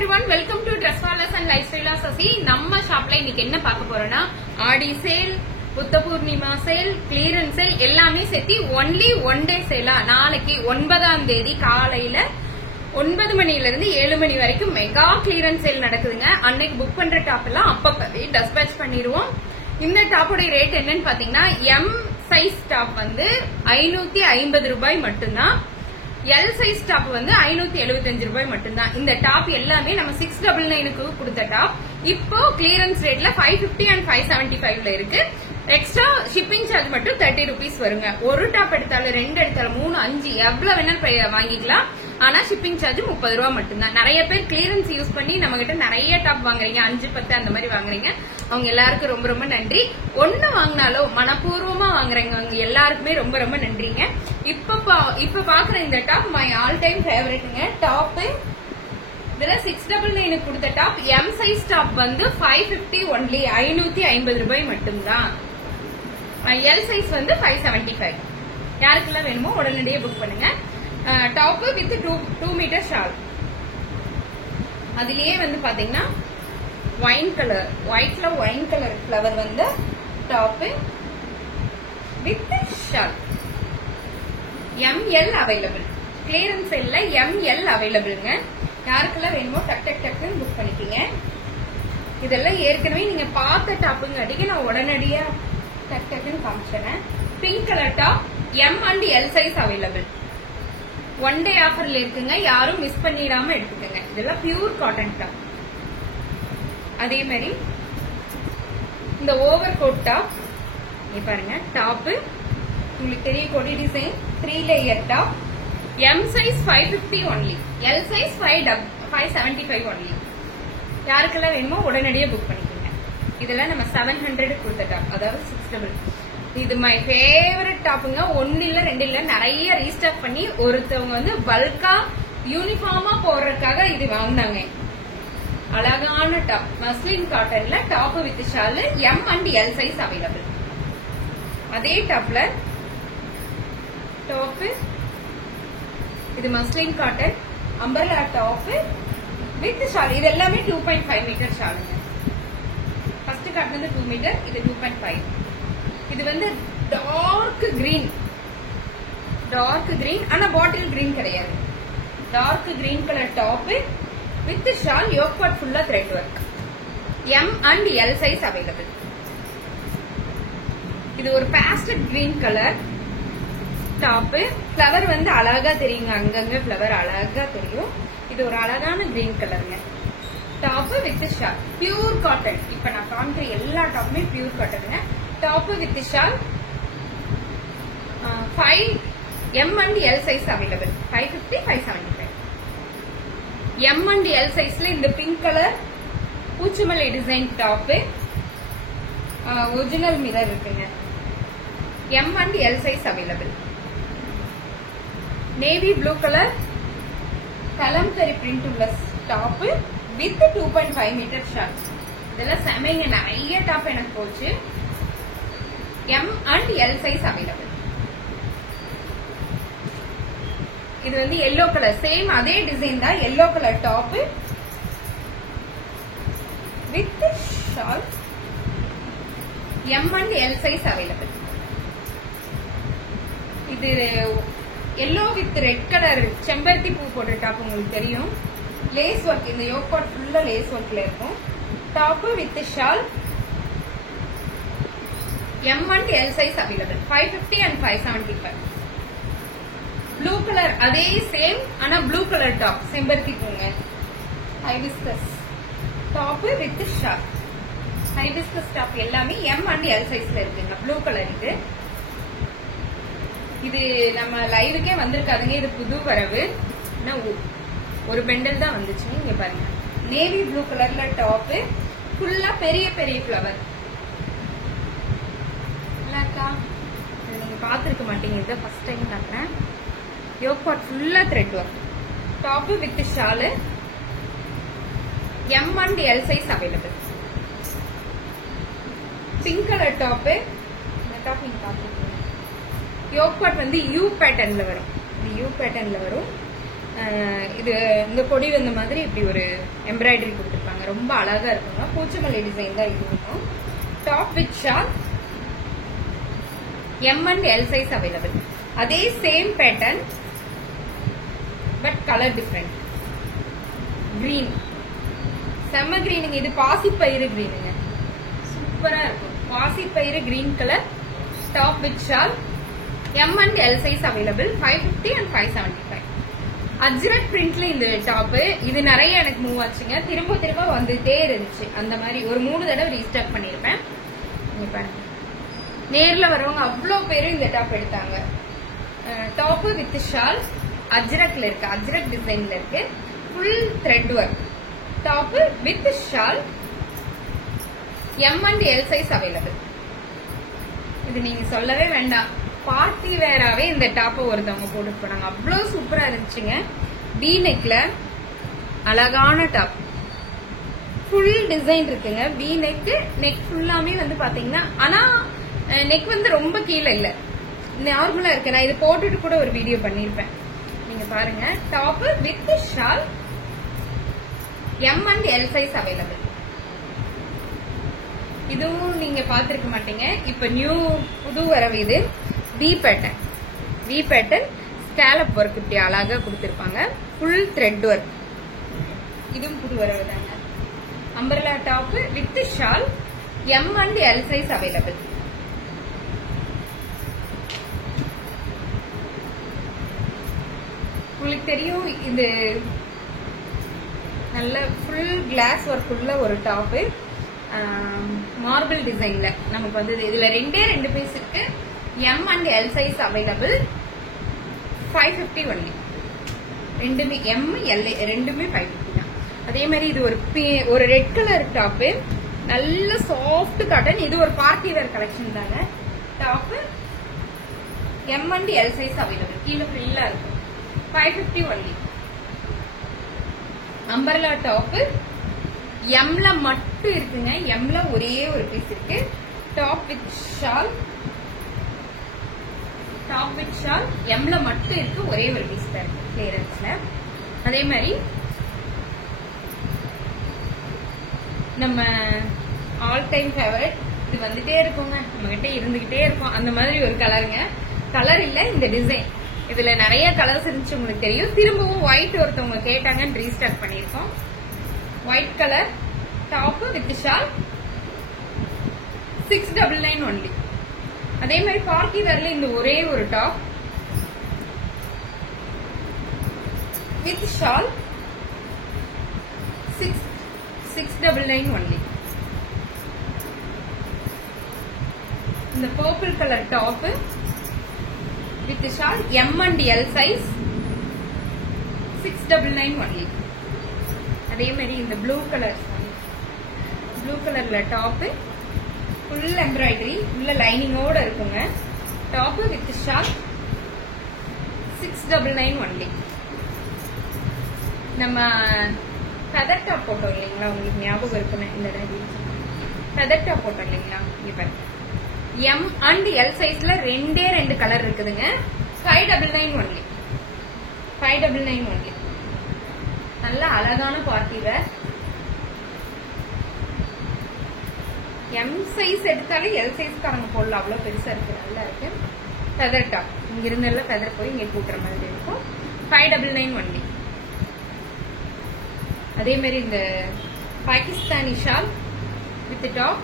everyone, welcome to Dress Wallers and Lifestyle Sasi. நம்ம ஷாப்ல இன்னைக்கு என்ன பார்க்க போறோம்னா ஆடி sale, Buddha Purnima sale, clearance sale எல்லாமே சேர்த்து ஒன்லி ஒன் டே சேலா. நாளைக்கு 9ஆம் தேதி காலையில 9 மணில இருந்து 7 மணி வரைக்கும் மெகா கிளியரன்ஸ் சேல் நடக்குதுங்க. அன்னைக்கு புக் பண்ற டாப் எல்லாம் அப்பப்பவே டிஸ்பேட்ச் பண்ணிடுவோம். இந்த டாப்போட ரேட் என்னன்னு பாத்தீங்கன்னா எம் சைஸ் டாப் வந்து 550 ரூபாய் மட்டும்தான். எல் சைஸ் டாப் வந்து 575 ரூபாய் மட்டும்தான். இந்த டாப் எல்லாமே நம்ம 699க்கு கொடுத்த டாப் இப்போ கிளியரன்ஸ் ரேட்ல 550 and 575ல இருக்கு. எக்ஸ்ட்ரா ஷிப்பிங் சார்ஜ் மட்டும் 30 rupees வருங்க. ஒரு டாப் எடுத்தாலும் 2 எடுத்தாலும் 3 5 எவ்வளவு வேணாலும் வாங்கிக்கலாம். ஆனா ஷிப்பிங் சார்ஜ் 30 ரூபாய் மட்டும்தான். நிறைய பேர் கிளியரன்ஸ் யூஸ் பண்ணி நம்ம கிட்ட நிறைய டாப் வாங்குறீங்க, 5 10 அந்த மாதிரி வாங்குறீங்க. அவங்க எல்லாருக்கும் ரொம்ப ரொம்ப நன்றி. ஒண்ணு வாங்கினாலும் மனப்பூர்வமா வாங்குறீங்க, அவங்க எல்லாருக்குமே ரொம்ப ரொம்ப நன்றிங்க. இப்ப பாக்குற இந்த டாப் மை ஆல் டைம் ஃபேவரட்ங்க. டாப் இதுல 699 கொடுத்த டாப் எம் சைஸ் டாப் வந்து 550 ஒன்லி, 550 ரூபாய் மட்டும்தான். எல் சைஸ் வந்து 575. யாருக்கெல்லாம் வேணுமோ உடனடியே புக் பண்ணுங்க. Top with 2 metre shawl. அதுலயே வந்து பாத்தீங்கன்னா ஒயின் கலர், ஒயிட்ல ஒயின் கலர் ஃபிளவர் வந்து top with shawl. ML available. Clearance சேல்ல ML அவைலபிள்ங்க. யாருக்கெல்லாம் வேணுமோ டக்குன்னு புக் பண்ணிக்கீங்க. இதெல்லாம் ஏற்கனவே நீங்க பார்த்த டாப்புங்க. அடிக்க நான் உடனடியா டக்குன்னு காமிச்சேன். Pink colour top M and L size available. One day ஆஃபர்ல இருக்குங்க, யாரும் மிஸ் பண்ணிடாம எடுத்துக்கோங்க. இதெல்லாம் பியூர் காட்டன் டாப். அதே மாதிரி இந்த ஓவர் கோட் டாப் பாருங்க. டாப் உங்களுக்கு தெரிய கொடி design 3 layer top. M size 550 only, L size 575 only. யாருக்கெல்லாம் வேணுமோ உடனடியே புக் பண்ணிக்கோங்க. இதெல்லாம் நம்ம 700 கொடுத்த டாப், அதாவது 600. இது மை ஃபேவரட் டாப்புங்க. 1 இல்ல 2 இல்ல நிறைய ரீஸ்டாக் பண்ணி ஒருத்தவங்க வந்து பல்கா யூனிஃபார்மா போடுறதுக்காக இது வாங்கினாங்க. அழகான டாப், மஸ்லின் காட்டன்ல top with shawl. M and L size available. அதே டாப்ல டாப் இது muslin cotton umbrella top with shawl. இது எல்லாமே 2.5 மீட்டர் ஷாலுங்க. ஃபர்ஸ்ட் காட்டினது 2 மீட்டர், இது 2.5. இது வந்து டார்க் கிரீன், ஆனா பாட்டில் கிரீன் கிடையாது. Dark green colour top with shawl. Yoke part ஃபுல்லா thread work. M and L size available. இது ஒரு pastel green colour top. Flower வந்து அழகா தெரியுங்க, அங்கங்க ஃபிளவர் அழகா தெரியும். இது ஒரு அழகான கிரீன் கலருங்க. Top with shawl pure cotton. இப்ப நான் காண்கிற எல்லா டாப்புமே பியூர் காட்டனுங்க. Top with shawl 5 M and L size available. 550 575. M and L சைஸ்ல இந்த பிங்க் கலர் பூச்சிமலை டிசைன் டாப் ஒரிஜினல் மிரர் இருக்குங்க. M and L size available. Navy blue colour Kalamkari print உள்ள டாப் வித் 2.5 மீட்டர் ஷால். இதெல்லாம் செமைங்க. நிறைய top எனக்கு போச்சு. M and L size available. இது வந்து எல்லோ கலர், சேம் அதே டிசைன் தான். Yellow colour top with shawl. M and L size available. இது எல்லோ வித் ரெட் கலர் செம்பருத்தி பூ போட்ட டாப் உங்களுக்கு தெரியும். லேஸ் ஒர்க், இந்த யோக் பார்ட் ஃபுல்லா லேஸ் ஒர்க்ல இருக்கும். Top with shawl. M and L size available. 550 and 575. Blue colour அதே சேம், ஆனா ப்ளூ கலர் டாப் செம்பருத்தி பூங்க. Hibiscus top with shawl. Hibiscus top எல்லாமே எம் அண்ட் எல் சைஸ்ல இருக்குங்க. ப்ளூ கலர் இது நம்ம லைவுக்கே வந்திருக்காதுங்க. இது புது வரவு. ஒரு பெண்டல் தான் வந்துச்சு. இங்க பாருங்க, நேவி ப்ளூ கலர்ல டாப் ஃபுல்லா பெரிய பெரிய ஃபிளவர். நீங்க பாத்துருக்க மாட்டீங்க, இது ஃபர்ஸ்ட் டைம் காட்டுறேன். யோக் பார்ட் ஃபுல்லா thread work. Top with shawl. M and L size available. Pink colour top. இந்த டாப் நீங்க பாத்துருக்கீங்க. யோக் பார்ட் வந்து யூ பேட்டர்ன்ல வரும். யூ பேட்டர்ன்ல வரும். இது இந்த கொடி வந்த மாதிரி இப்படி ஒரு எம்ப்ராய்டரி கொடுத்துருப்பாங்க. ரொம்ப அழகா இருக்குங்க. பூச்சிமல்லி டிசைன் தான் இது இருக்கும். Top with shawl. M and L size available. அதே same pattern but colour different. Green, செம்ம கிரீனுங்க. இது பாசிப்பயிறு கிரீனுங்க. சூப்பரா இருக்கும். பாசிப்பயிறு green colour. Top with shawl. M and L size available. 550 and 575. Ajrak பிரிண்ட்ல இந்த டாப். இது நிறைய எனக்கு மூவ் ஆச்சுங்க. திரும்ப திரும்ப வந்துட்டே இருந்துச்சு. அந்த மாதிரி ஒரு 3 தடவை ரீஸ்டாக் பண்ணிருப்பேன். நேர்ல வரவங்க அவ்வளவு பேரும் இந்த டாப் எடுத்தாங்க. Top with shawl. அஜ்ரக்ல இருக்கு. அஜ்ரக் டிசைன்ல இருக்கு. Full thread work. Top with shawl. M and L size available. இது நீங்க சொல்லவே வேண்டாம். பார்ட்டி வேறாவே இந்த டாப் ஒருத்தவங்க போட்டு போனாங்க. அவ்வளவு சூப்பரா இருந்துச்சுங்க. பி நெக்ல அழகான டாப். ஃபுல் டிசைன் இருக்குங்க. B neck. நெக் ஃபுல்லாமே வந்து பாத்தீங்கன்னா, ஆனா நெக் வந்து ரொம்ப கீழே இல்ல, நார்மலா இருக்கு. நான் இது போட்டுட்டு கூட ஒரு வீடியோ பண்ணிருப்பேன், நீங்க பாருங்க. Top with shawl. M and L size available. இதுவும் நீங்க பாத்திருக்க மாட்டீங்க. இப்ப நியூ புது வரவு. இது V pattern. V pattern scallop work இப்படி அழகா கொடுத்திருப்பாங்க. Full thread work. இதுவும் புது வரவு தாங்க. Umbrella top with shawl. M and L size available. உங்களுக்கு தெரியும், இது நல்ல ஃபுல் கிளாஸ் ஒர்க் உள்ள ஒரு டாப். மார்பிள் டிசைன்ல நமக்கு வந்து இதுல 2 பீஸ் இருக்கு. M and L size available. 550 only. ரெண்டுமே M L ரெண்டுமே 550 தான். அதே மாதிரி இது ஒரு ரெட் கலர் டாப். நல்ல சாஃப்ட் காட்டன். இது ஒரு பார்ட்டி வேர் கலெக்ஷன் தாங்க. Top M and L size available. கீழே ஃப்ரீலா இருக்கும். 550 only. Umbrella top. எம்ல மட்டும் இருக்குங்க. எம்ல ஒரே ஒரு பீஸ் இருக்கு. Top with shawl. Top with shawl. எம்ல மட்டும் இருக்கு. ஒரே ஒரு பீஸ் தான் இருக்கு கிளியரன்ஸ்ல. அதே மாதிரி நம்ம ஆல் டைம் ஃபேவரட் இது வந்துட்டே இருக்குங்க. நம்ம கிட்ட இருந்துகிட்டே இருக்கும். அந்த மாதிரி ஒரு கலருங்க. கலர் இல்ல, இந்த டிசைன். இதுல நிறைய கலர்ஸ் இருந்துச்சு, உங்களுக்கு தெரியும். திரும்பவும் ஒயிட் ஒருத்தவங்க கேட்டாங்கன்னு ரீஸ்டாக் பண்ணிருக்கோம். White colour top with shawl. 699 only. அதே மாதிரி பார்ட்டி வேர்ல இந்த ஒரே ஒரு டாப் வித் ஷால். 699 only. இந்த purple colour top with shawl. M and L size. 699 only. அதே மாதிரி இந்த ப்ளூ கலர்ல டாப். ஃபுல் எம்ப்ராய்டரி உள்ள லைனிங்கோட இருக்குங்க. Top with shawl. 699 only. நம்ம ஃபெதர் டாப் போட்டோம் இல்லைங்களா, உங்களுக்கு ஞாபகம் இருக்குன்னு இந்த ஃபெதர் டாப் போட்டோம் இல்லைங்களா. இப்ப M and L சைஸ்ல 2 கலர் இருக்குதுங்க. 599 only. 599 only. நல்ல அழகான பார்ட்டி வேர். M சைஸ் எடுத்தாலும் L சைஸ்க்காரங்க போடல. அவ்வளவு பெருசா இருக்கு. நல்லா இருக்கு. Feather top. இங்க இருந்தெல்லாம் ஃபெதர் போய் இங்க கூட்டுற மாதிரி இருக்கும். 599 only. அதே மாதிரி இந்த Pakistani shawl with top.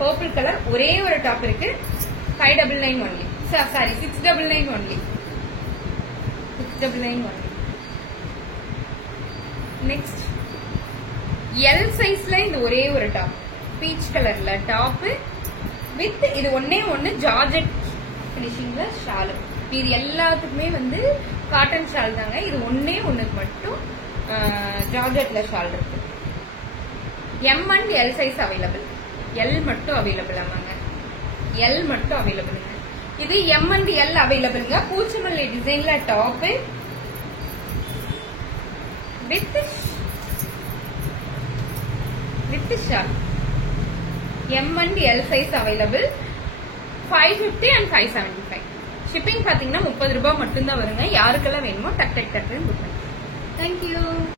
Purple colour ஒரே ஒரு டாப் இருக்கு. 599 only. Sorry 699 only. 699 only. Next L சைஸ்ல இந்த ஒரே ஒரு டாப். பீச் கலர்ல டாப் வித் இது ஒன்னு ஜார்ஜெட் பினிஷிங்ல ஷால். இது எல்லாத்துக்குமே வந்து காட்டன் ஷால் தாங்க. இது ஒண்ணுக்கு மட்டும் ஜார்ஜெட்ல ஷால் இருக்கு. M and L size available. L மட்டும் அவைலபிள். ஆமாங்க, L மட்டும் அவைலபிள். இது M and L அவைலபிள்ங்க. பூச்சிமல்லி டிசைன்ல top with shawl. M and L size available. 550 and 575. Shipping பாத்தீங்கன்னா 30 ரூபாய் மட்டும் தான் வருங்க. யாருக்கெல்லாம் வேணுமோ டக் டக் டக்குன்னு புக் பண்ணுங்க. தேங்க்யூ.